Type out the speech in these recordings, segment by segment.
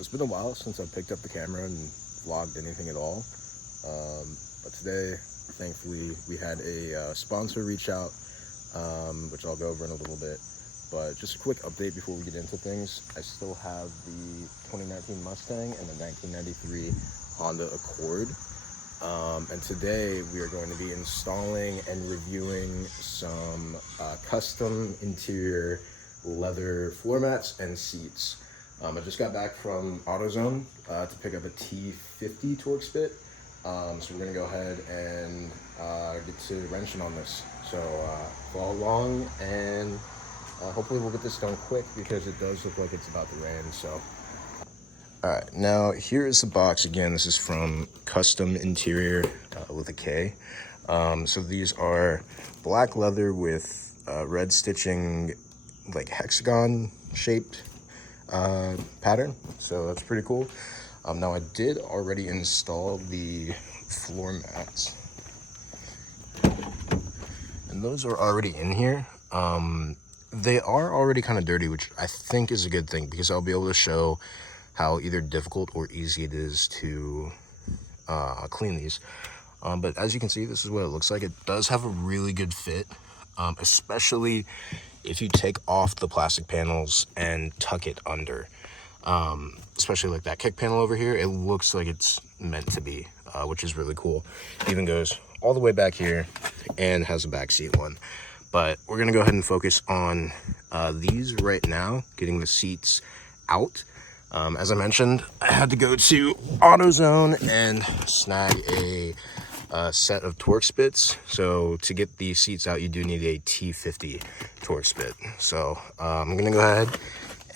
So it's been a while since I picked up the camera and vlogged anything at all. But today, thankfully, we had a sponsor reach out, which I'll go over in a little bit. But just a quick update before we get into things. I still have the 2019 Mustang and the 1993 Honda Accord. And today we are going to be installing and reviewing some custom interior leather floor mats and seats. I just got back from AutoZone to pick up a T50 Torx bit. So we're going to go ahead and get to wrenching on this. So follow along, and hopefully we'll get this done quick because it does look like it's about to rain. So alright, now here is the box. Again, this is from Custom Interior with a K. So these are black leather with red stitching, like hexagon shaped pattern. So that's pretty cool. Now I did already install the floor mats, and those are already in here. They are already kind of dirty, which I think is a good thing because I'll be able to show how either difficult or easy it is to clean these. But as you can see, this is what it looks like. It does have a really good fit, especially if you take off the plastic panels and tuck it under. Especially like that kick panel over here, it looks like it's meant to be, which is really cool. It even goes all the way back here and has a back seat one. But we're gonna go ahead and focus on these right now, getting the seats out. As I mentioned, I had to go to AutoZone and snag a set of Torx bits. So to get these seats out, you do need a T50 Torx bit. So I'm gonna go ahead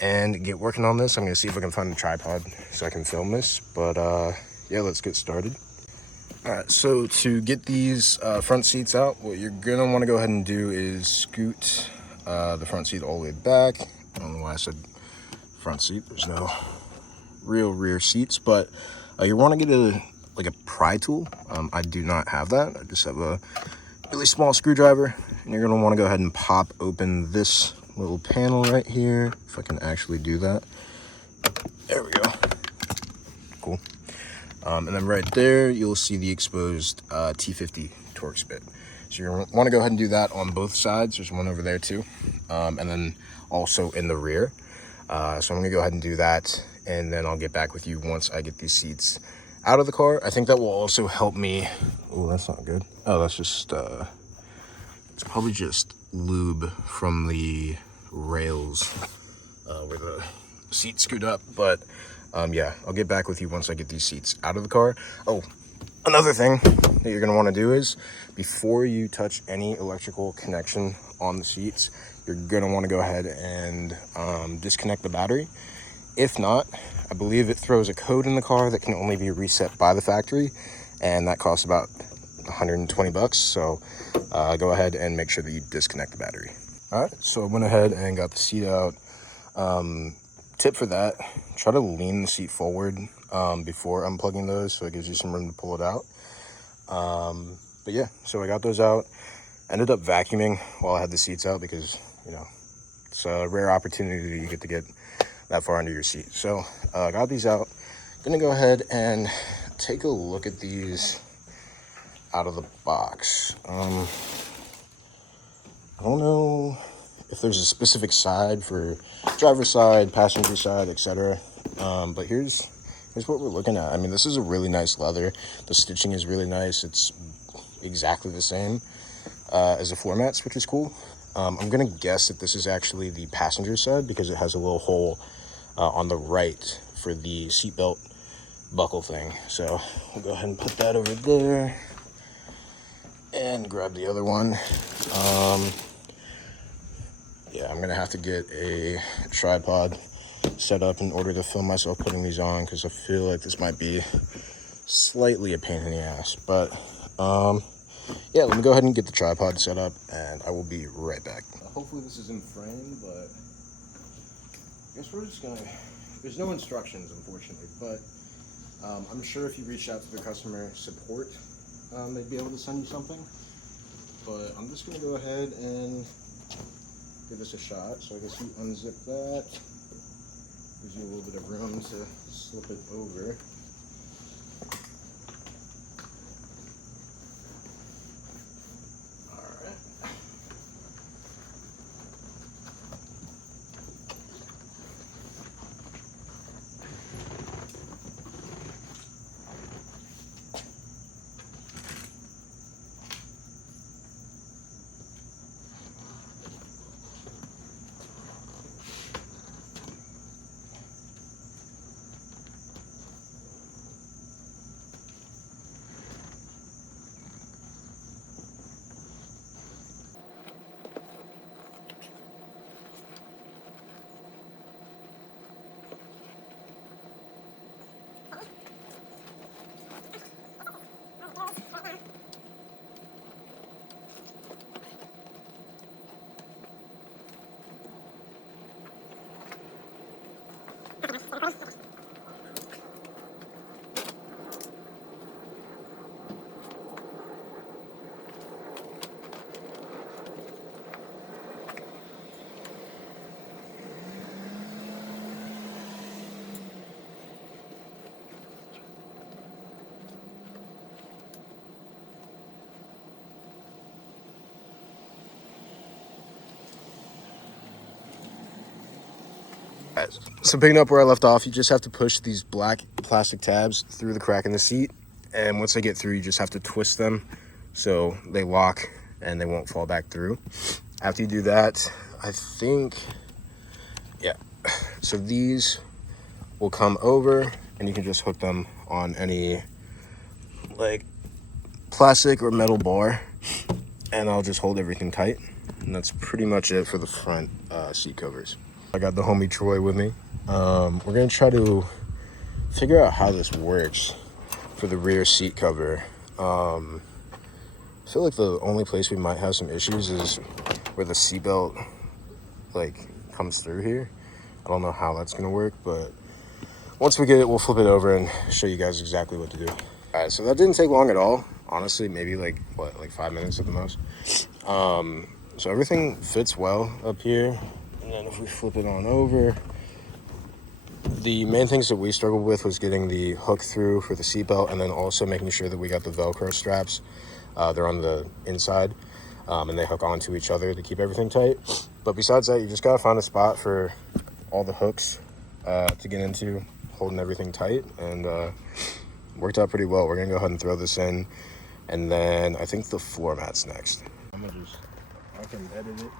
and get working on this. I'm gonna see if I can find a tripod so I can film this. But yeah, let's get started. All right, so to get these front seats out, what you're gonna wanna go ahead and do is scoot the front seat all the way back. I don't know why I said front seat, there's no real rear seats, but you wanna get a pry tool. I do not have that. I just have a really small screwdriver, and you're gonna wanna go ahead and pop open this little panel right here, if I can actually do that. There we go. Cool. And then right there, you'll see the exposed T50 Torx bit. So you're going to want to go ahead and do that on both sides. There's one over there too. And then also in the rear. So I'm going to go ahead and do that, and then I'll get back with you once I get these seats out of the car. I think that will also help me. Oh, that's not good. Oh, that's just, it's probably just lube from the rails where the seats scoot up. But yeah, I'll get back with you once I get these seats out of the car. Oh, another thing that you're gonna wanna do is, before you touch any electrical connection on the seats, you're gonna wanna go ahead and disconnect the battery. If not, I believe it throws a code in the car that can only be reset by the factory, and that costs about 120 bucks. So go ahead and make sure that you disconnect the battery. All right, so I went ahead and got the seat out. Tip for that, try to lean the seat forward before unplugging those, so it gives you some room to pull it out. But yeah, so I got those out. Ended up vacuuming while I had the seats out because, you know, it's a rare opportunity that you get to get that far under your seat. So I got these out. Gonna go ahead and take a look at these out of the box. I don't know if there's a specific side for driver's side, passenger side, etc. But here's what we're looking at. I mean, this is a really nice leather. The stitching is really nice. It's exactly the same as the floor mats, which is cool. I'm gonna guess that this is actually the passenger side because it has a little hole on the right for the seatbelt buckle thing. So we'll go ahead and put that over there and grab the other one. Yeah, I'm gonna have to get a tripod set up in order to film myself putting these on, because I feel like this might be slightly a pain in the ass. But yeah, let me go ahead and get the tripod set up, and I will be right back. Hopefully this is in frame, but I guess we're just gonna, there's no instructions, unfortunately, but I'm sure if you reach out to the customer support, they'd be able to send you something. But I'm just gonna go ahead and give this a shot. So I guess you unzip that. Gives you a little bit of room to slip it over. Alright, so picking up where I left off, you just have to push these black plastic tabs through the crack in the seat, and once they get through, you just have to twist them so they lock and they won't fall back through. After you do that, I think, yeah, so these will come over and you can just hook them on any like plastic or metal bar, and I'll just hold everything tight, and that's pretty much it for the front seat covers. I got the homie Troy with me. We're gonna try to figure out how this works for the rear seat cover. I feel like the only place we might have some issues is where the seatbelt like comes through here. I don't know how that's gonna work, but once we get it, we'll flip it over and show you guys exactly what to do. All right, so that didn't take long at all. Honestly, maybe like 5 minutes at the most. So everything fits well up here. And then if we flip it on over, the main things that we struggled with was getting the hook through for the seatbelt, and then also making sure that we got the Velcro straps. They're on the inside, and they hook onto each other to keep everything tight. But besides that, you just gotta find a spot for all the hooks to get into, holding everything tight, and worked out pretty well. We're gonna go ahead and throw this in, and then I think the floor mat's next. I can edit it.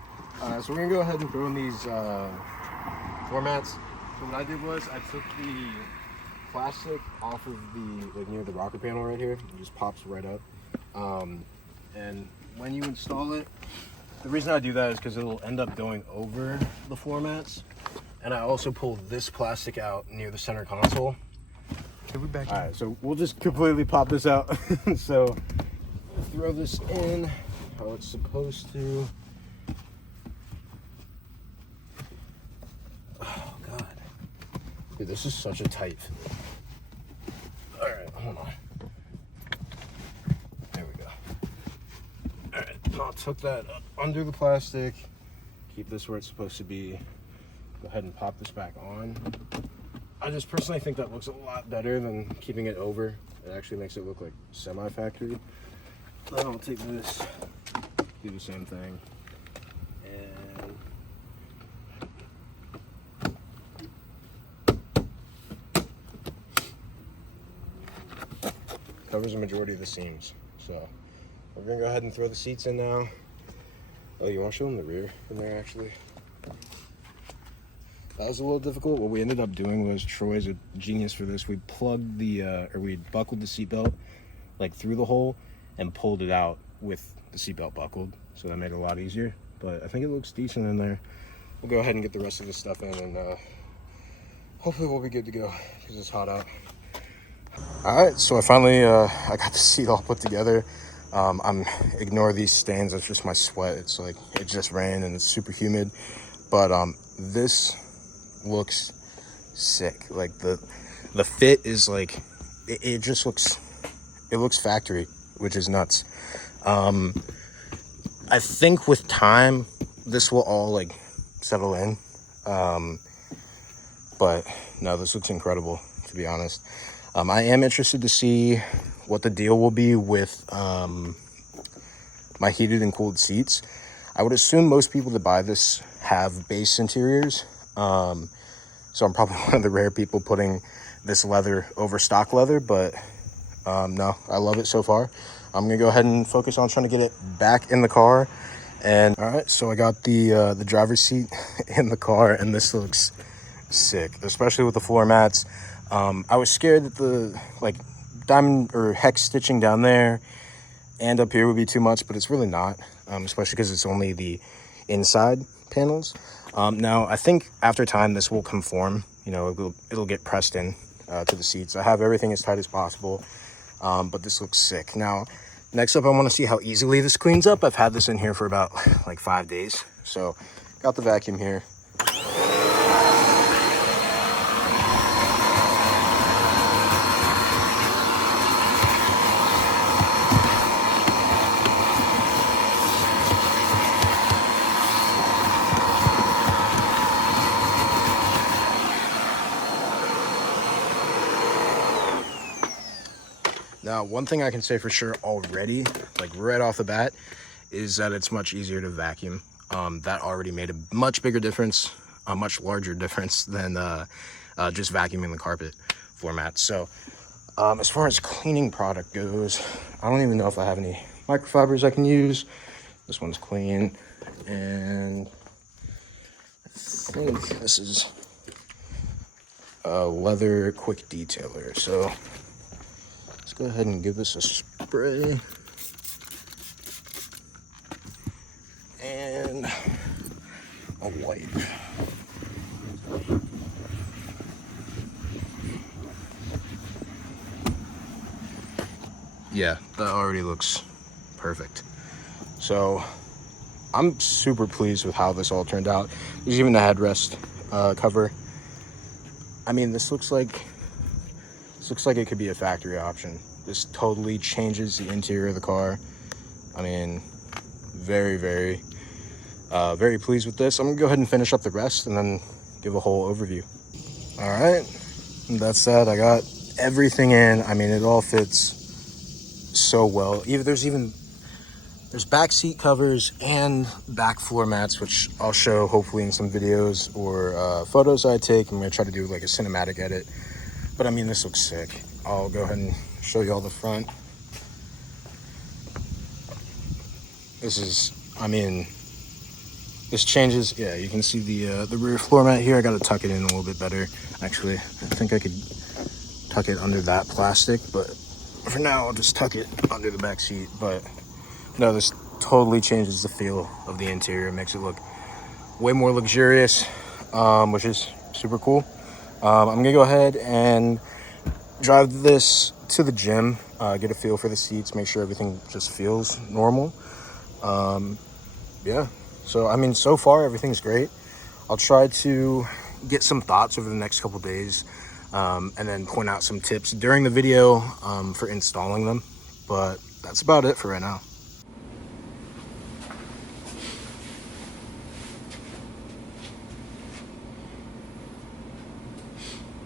So we're gonna go ahead and throw in these floor mats. So what I did was I took the plastic off of the, like near the rocker panel right here. It just pops right up. And when you install it, the reason I do that is because it'll end up going over the floor mats. And I also pulled this plastic out near the center console. Alright, so we'll just completely pop this out. So throw this in how it's supposed to. Oh god, dude, this is such a tight fit. All right, hold on. There we go. All right, I'll tuck that up under the plastic, keep this where it's supposed to be. Go ahead and pop this back on. I just personally think that looks a lot better than keeping it over. It actually makes it look like semi-factory. Then I'll take this, do the same thing, and covers the majority of the seams. So we're gonna go ahead and throw the seats in now. Oh, you want to show them the rear in there actually? That was a little difficult. What we ended up doing was, Troy's a genius for this. We plugged the, or we buckled the seatbelt like through the hole and pulled it out with the seatbelt buckled. So that made it a lot easier. But I think it looks decent in there. We'll go ahead and get the rest of this stuff in, and hopefully we'll be good to go because it's hot out. All right, so I finally, I got the seat all put together. Ignore these stains. It's just my sweat. It's like, it just rained and it's super humid. But this looks sick. Like the fit is like, it just looks, it looks factory, which is nuts. I think with time this will all like settle in, but no, this looks incredible, to be honest. I am interested to see what the deal will be with my heated and cooled seats. I would assume most people that buy this have base interiors. So I'm probably one of the rare people putting this leather over stock leather, but no, I love it so far. I'm gonna go ahead and focus on trying to get it back in the car. And all right, so I got the driver's seat in the car, and this looks sick, especially with the floor mats. I was scared that the like diamond or hex stitching down there and up here would be too much, but it's really not, especially because it's only the inside panels. Now I think after time this will conform, you know, it'll get pressed in to the seats. I have everything as tight as possible, but this looks sick. Now next up, I want to see how easily this cleans up. I've had this in here for about like 5 days, so got the vacuum here. Now, one thing I can say for sure already, like right off the bat, is that it's much easier to vacuum. That already made a much bigger difference, a much larger difference than just vacuuming the carpet floor mats. So as far as cleaning product goes, I don't even know if I have any microfibers I can use. This one's clean, and I think this is a leather quick detailer. So let's go ahead and give this a spray. And a wipe. Yeah, that already looks perfect. So I'm super pleased with how this all turned out. There's even a headrest cover. I mean, this looks like it could be a factory option. This totally changes the interior of the car. I mean, very, very pleased with this. I'm gonna go ahead and finish up the rest and then give a whole overview. All right, that said, I got everything in. I mean, it all fits so well. There's back seat covers and back floor mats, which I'll show hopefully in some videos or photos I take. I'm gonna try to do like a cinematic edit, but I mean, this looks sick. I'll go ahead and show you all the front. This changes. Yeah, you can see the rear floor mat here. I got to tuck it in a little bit better. Actually, I think I could tuck it under that plastic, but for now I'll just tuck it under the back seat. But no, this totally changes the feel of the interior. It makes it look way more luxurious, which is super cool. I'm gonna go ahead and drive this to the gym, get a feel for the seats, make sure everything just feels normal. Yeah, so I mean, so far everything's great. I'll try to get some thoughts over the next couple days, and then point out some tips during the video for installing them, but that's about it for right now.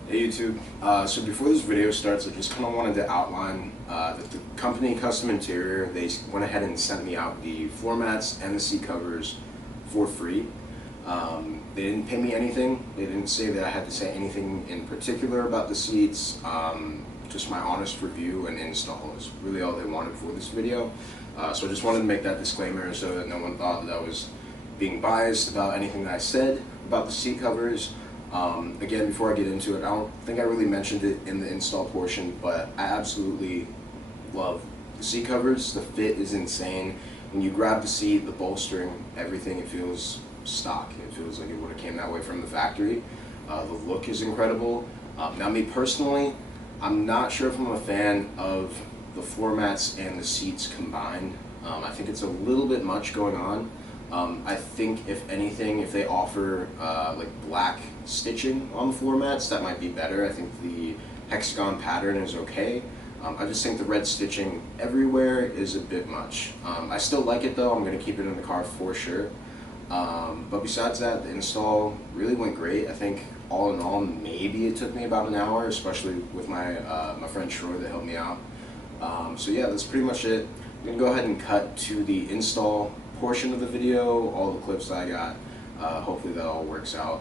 Hey YouTube, so before this video starts, I just kind of wanted to outline that the company Custom Interior, they went ahead and sent me out the floor mats and the seat covers for free. They didn't pay me anything. They didn't say that I had to say anything in particular about the seats. Just my honest review and install is really all they wanted for this video. So I just wanted to make that disclaimer so that no one thought that I was being biased about anything that I said about the seat covers. Again, before I get into it, I don't think I really mentioned it in the install portion, but I absolutely love the seat covers. The fit is insane. When you grab the seat, the bolstering, everything, it feels stock. It feels like it would have came that way from the factory. The look is incredible. Now me personally, I'm not sure if I'm a fan of the floor mats and the seats combined. I think it's a little bit much going on. I think if anything, if they offer like black stitching on the floor mats, that might be better. I think the hexagon pattern is okay. I just think the red stitching everywhere is a bit much. I still like it though. I'm going to keep it in the car for sure. But besides that, the install really went great. I think all in all, maybe it took me about an hour, especially with my my friend Troy that helped me out. So yeah, that's pretty much it. I'm gonna go ahead and cut to the install portion of the video, all the clips that I got. Hopefully that all works out.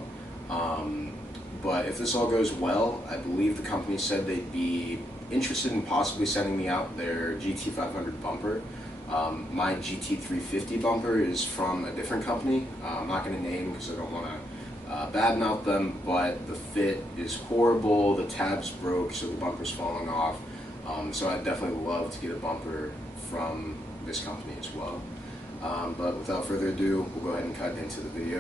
But if this all goes well, I believe the company said they'd be interested in possibly sending me out their GT500 bumper. My GT350 bumper is from a different company. I'm not going to name because I don't want to badmouth them, but the fit is horrible. The tabs broke, so the bumper's falling off. So I'd definitely love to get a bumper from this company as well. But without further ado, we'll go ahead and cut into the video.